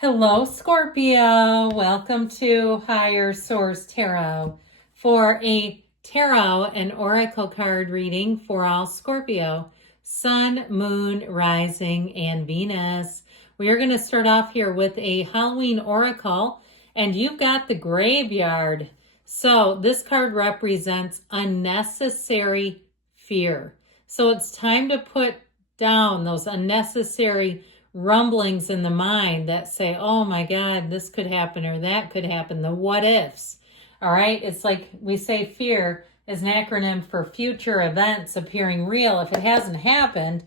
Hello, Scorpio. Welcome to Higher Source Tarot for a tarot and oracle card reading for all Scorpio, Sun, Moon, Rising, and Venus. We are going to start off here with a Halloween oracle, and you've got the Graveyard. So this card represents unnecessary fear. So it's time to put down those unnecessary rumblings in the mind that say, oh my God, this could happen or that could happen, the what ifs. All right, it's like we say fear is an acronym for future events appearing real. If it hasn't happened,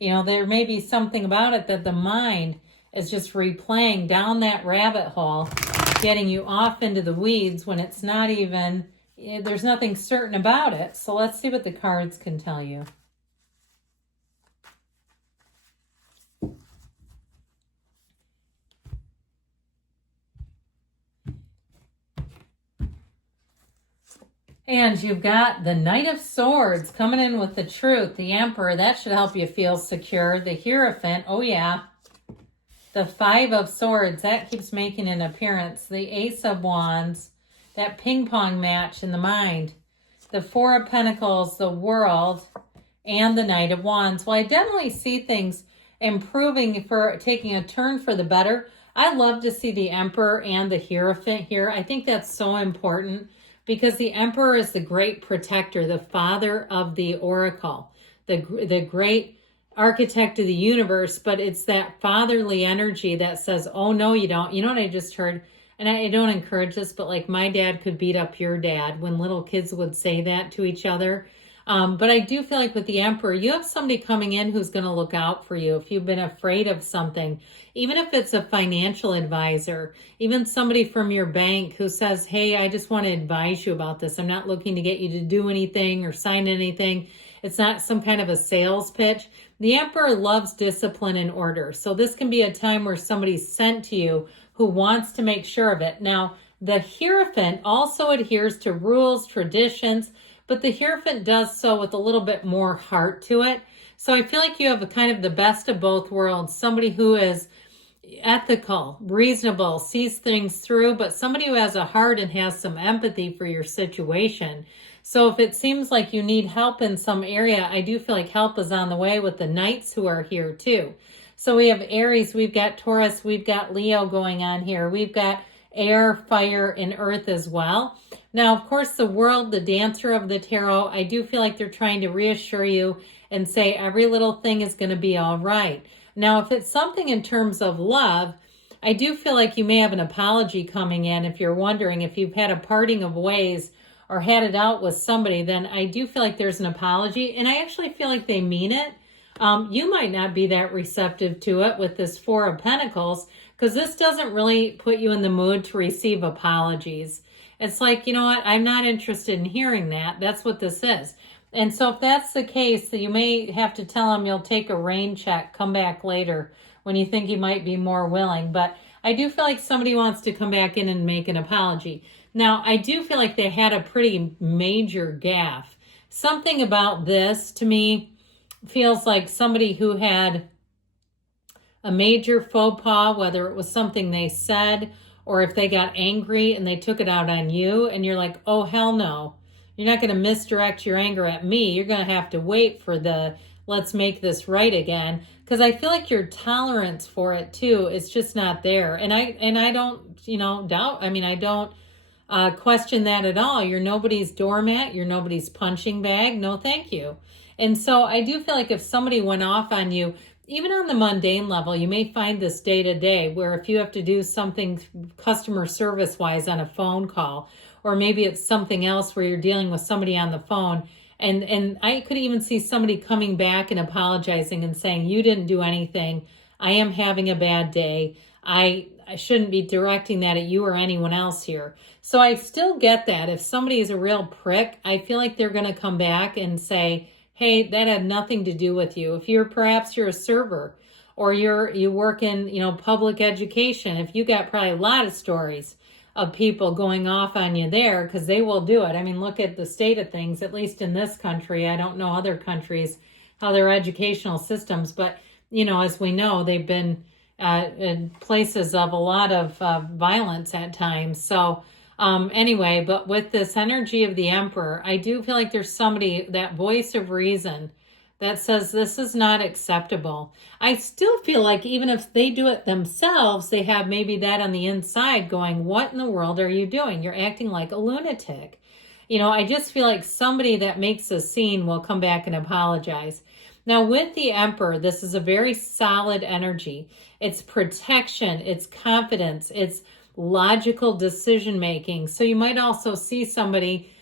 there may be something about it that the mind is just replaying down that rabbit hole, getting you off into the weeds when it's not even, there's nothing certain about it. So let's see what the cards can tell you. And you've got the Knight of Swords coming in with the Truth, the Emperor. That should help you feel secure. The Hierophant, oh yeah. The Five of Swords, that keeps making an appearance. The Ace of Wands, that ping pong match in the mind. The Four of Pentacles, the World, and the Knight of Wands. Well, I definitely see things improving, for taking a turn for the better. I love to see the Emperor and the Hierophant here. I think that's so important, because the Emperor is the great protector, the father of the oracle, the great architect of the universe, but it's that fatherly energy that says, oh, no, you don't. You know what I just heard? And I don't encourage this, but like my dad could beat up your dad when little kids would say that to each other. But I do feel like with the Emperor, you have somebody coming in who's going to look out for you. If you've been afraid of something, even if it's a financial advisor, even somebody from your bank who says, hey, I just want to advise you about this. I'm not looking to get you to do anything or sign anything. It's not some kind of a sales pitch. The Emperor loves discipline and order. So this can be a time where somebody's sent to you who wants to make sure of it. Now, the Hierophant also adheres to rules, traditions, but the Hierophant does so with a little bit more heart to it. So I feel like you have a kind of the best of both worlds. Somebody who is ethical, reasonable, sees things through, but somebody who has a heart and has some empathy for your situation. So if it seems like you need help in some area, I do feel like help is on the way with the Knights who are here too. So we have Aries, we've got Taurus, we've got Leo going on here. We've got air, fire, and earth as well. Now, of course, the World, the dancer of the tarot, I do feel like they're trying to reassure you and say every little thing is going to be all right. Now, if it's something in terms of love, I do feel like you may have an apology coming in. If you're wondering if you've had a parting of ways or had it out with somebody, then I do feel like there's an apology. And I actually feel like they mean it. You might not be that receptive to it with this Four of Pentacles, because this doesn't really put you in the mood to receive apologies. It's like, you know what, I'm not interested in hearing that. That's what this is. And so if that's the case, you may have to tell them you'll take a rain check, come back later when you think you might be more willing. But I do feel like somebody wants to come back in and make an apology. Now, I do feel like they had a pretty major gaffe. Something about this, to me, feels like somebody who had a major faux pas, whether it was something they said or if they got angry and they took it out on you and you're like, oh, hell no. You're not going to misdirect your anger at me. You're going to have to wait for the let's make this right again. Because I feel like your tolerance for it too is just not there. And I don't, doubt. I mean, I don't question that at all. You're nobody's doormat. You're nobody's punching bag. No, thank you. And so I do feel like if somebody went off on you, even on the mundane level, you may find this day to day where if you have to do something customer service wise on a phone call, or maybe it's something else where you're dealing with somebody on the phone, and I could even see somebody coming back and apologizing and saying, you didn't do anything. I am having a bad day. I shouldn't be directing that at you or anyone else here. So I still get that. If somebody is a real prick, I feel like they're going to come back and say, hey, that had nothing to do with you. If perhaps you're a server or you work in, public education, if you got probably a lot of stories of people going off on you there, because they will do it. I mean, look at the state of things, at least in this country. I don't know other countries, how their educational systems, but, as we know, they've been in places of a lot of violence at times. So anyway, but with this energy of the Emperor, I do feel like there's somebody, that voice of reason, that says this is not acceptable. I still feel like even if they do it themselves, they have maybe that on the inside going, what in the world are you doing? You're acting like a lunatic. You know, I just feel like somebody that makes a scene will come back and apologize. Now, with the Emperor, this is a very solid energy. It's protection, it's confidence, it's logical decision making. So you might also see somebody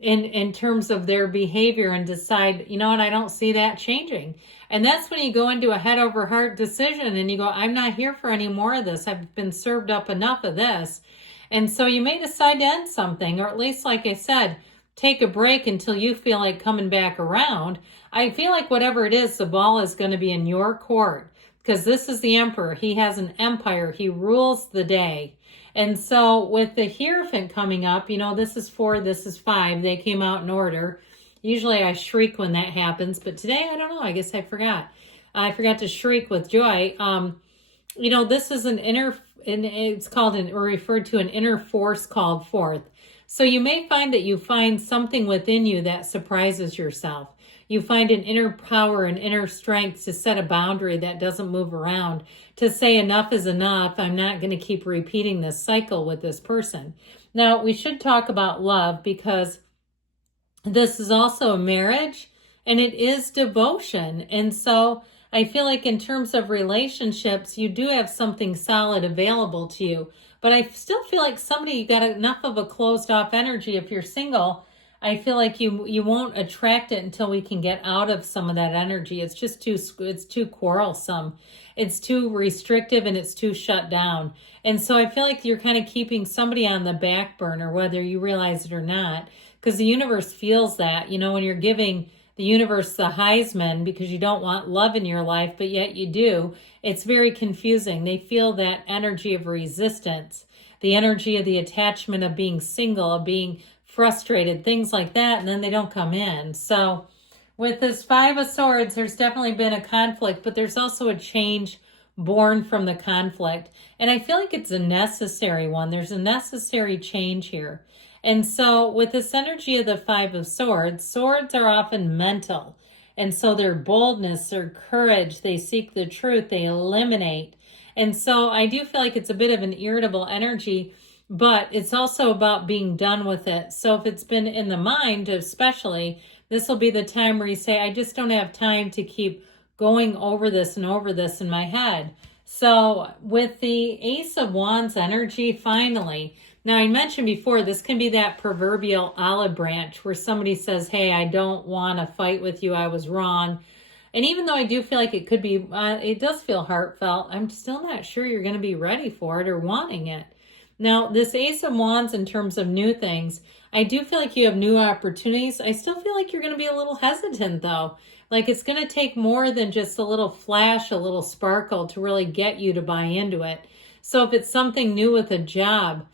in terms of their behavior and decide, you know what, I don't see that changing. And that's when you go into a head over heart decision and you go, I'm not here for any more of this. I've been served up enough of this. And so you may decide to end something, or at least, like I said, take a break until you feel like coming back around. I feel like whatever it is, the ball is going to be in your court, because this is the Emperor. He has an empire. He rules the day. And so with the Hierophant coming up, you know, this is 4, this is 5. They came out in order. Usually I shriek when that happens, but today, I don't know. I guess I forgot. I forgot to shriek with joy. You know, this is an inner, and it's called or referred to an inner force called forth. So you may find that you find something within you that surprises yourself. You find an inner power and inner strength to set a boundary that doesn't move around, to say enough is enough. I'm not going to keep repeating this cycle with this person. Now, we should talk about love, because this is also a marriage and it is devotion. And so I feel like in terms of relationships, you do have something solid available to you. But I still feel like you got enough of a closed off energy. If you're single, I feel like you won't attract it until we can get out of some of that energy. It's just too quarrelsome. It's too restrictive and it's too shut down. And so I feel like you're kind of keeping somebody on the back burner, whether you realize it or not, because the universe feels that, you know, when you're giving the universe the Heisman because you don't want love in your life, but yet you do, it's very confusing. They feel that energy of resistance, the energy of the attachment of being single, of being frustrated, things like that, and then they don't come in. So with this 5 of Swords, there's definitely been a conflict, but there's also a change born from the conflict. And I feel like it's a necessary one. There's a necessary change here. And so with this energy of the 5 of Swords, swords are often mental. And so their boldness, their courage, they seek the truth, they eliminate. And so I do feel like it's a bit of an irritable energy, but it's also about being done with it. So if it's been in the mind, especially, this will be the time where you say, I just don't have time to keep going over this and over this in my head. So with the Ace of Wands energy, finally, now I mentioned before, this can be that proverbial olive branch where somebody says, hey, I don't want to fight with you. I was wrong. And even though I do feel like it could be, it does feel heartfelt, I'm still not sure you're going to be ready for it or wanting it. Now, this Ace of Wands in terms of new things, I do feel like you have new opportunities. I still feel like you're going to be a little hesitant though. Like it's going to take more than just a little flash, a little sparkle to really get you to buy into it. So if it's something new with a job,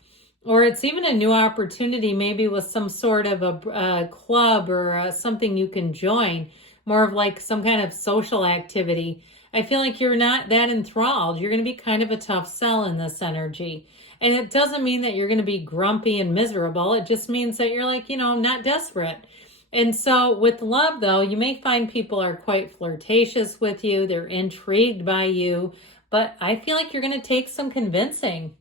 or it's even a new opportunity, maybe with some sort of a club or something you can join, more of like some kind of social activity, I feel like you're not that enthralled. You're going to be kind of a tough sell in this energy. And it doesn't mean that you're going to be grumpy and miserable. It just means that you're like, you know, not desperate. And so with love, though, you may find people are quite flirtatious with you. They're intrigued by you. But I feel like you're going to take some convincing.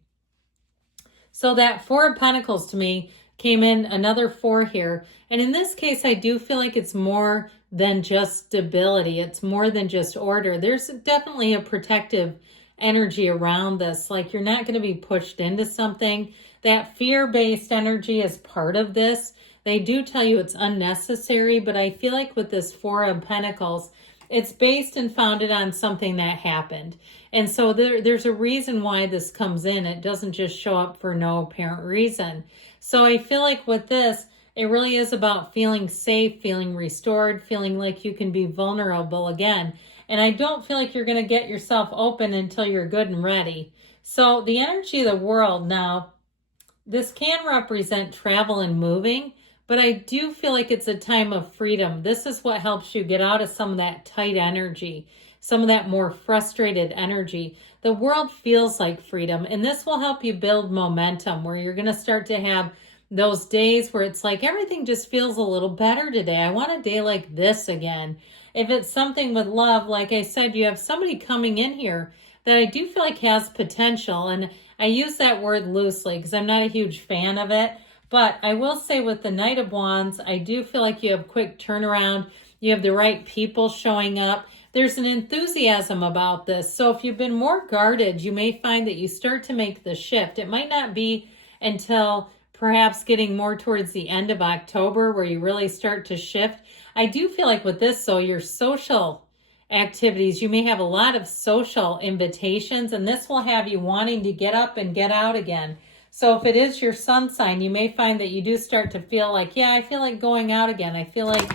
So that 4 of Pentacles to me came in, another 4 here. And in this case, I do feel like it's more than just stability. It's more than just order. There's definitely a protective energy around this. Like you're not going to be pushed into something. That fear-based energy is part of this. They do tell you it's unnecessary, but I feel like with this 4 of Pentacles, it's based and founded on something that happened. And so there's a reason why this comes in. It doesn't just show up for no apparent reason. So I feel like with this, it really is about feeling safe, feeling restored, feeling like you can be vulnerable again. And I don't feel like you're going to get yourself open until you're good and ready. So the energy of the world now, this can represent travel and moving, but I do feel like it's a time of freedom. This is what helps you get out of some of that tight energy, some of that more frustrated energy. The world feels like freedom, and this will help you build momentum where you're going to start to have those days where it's like everything just feels a little better today. I want a day like this again. If it's something with love, like I said, you have somebody coming in here that I do feel like has potential. And I use that word loosely because I'm not a huge fan of it. But I will say with the Knight of Wands, I do feel like you have quick turnaround. You have the right people showing up. There's an enthusiasm about this. So if you've been more guarded, you may find that you start to make the shift. It might not be until perhaps getting more towards the end of October where you really start to shift. I do feel like with this, though, your social activities, you may have a lot of social invitations, and this will have you wanting to get up and get out again. So if it is your sun sign, you may find that you do start to feel like, yeah, I feel like going out again. I feel like,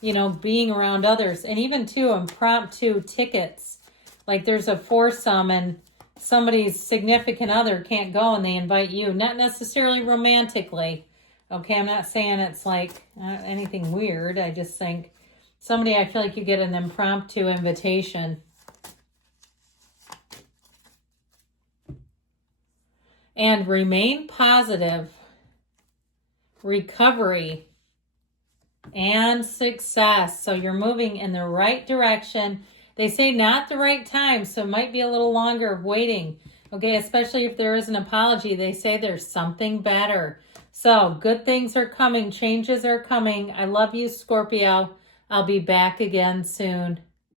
you know, being around others. And even too, impromptu tickets. Like there's a foursome and somebody's significant other can't go and they invite you. Not necessarily romantically. Okay, I'm not saying it's like anything weird. I just think somebody, I feel like you get an impromptu invitation. And remain positive, recovery, and success. So you're moving in the right direction. They say not the right time, so it might be a little longer of waiting. Okay, especially if there is an apology. They say there's something better. So good things are coming. Changes are coming. I love you, Scorpio. I'll be back again soon.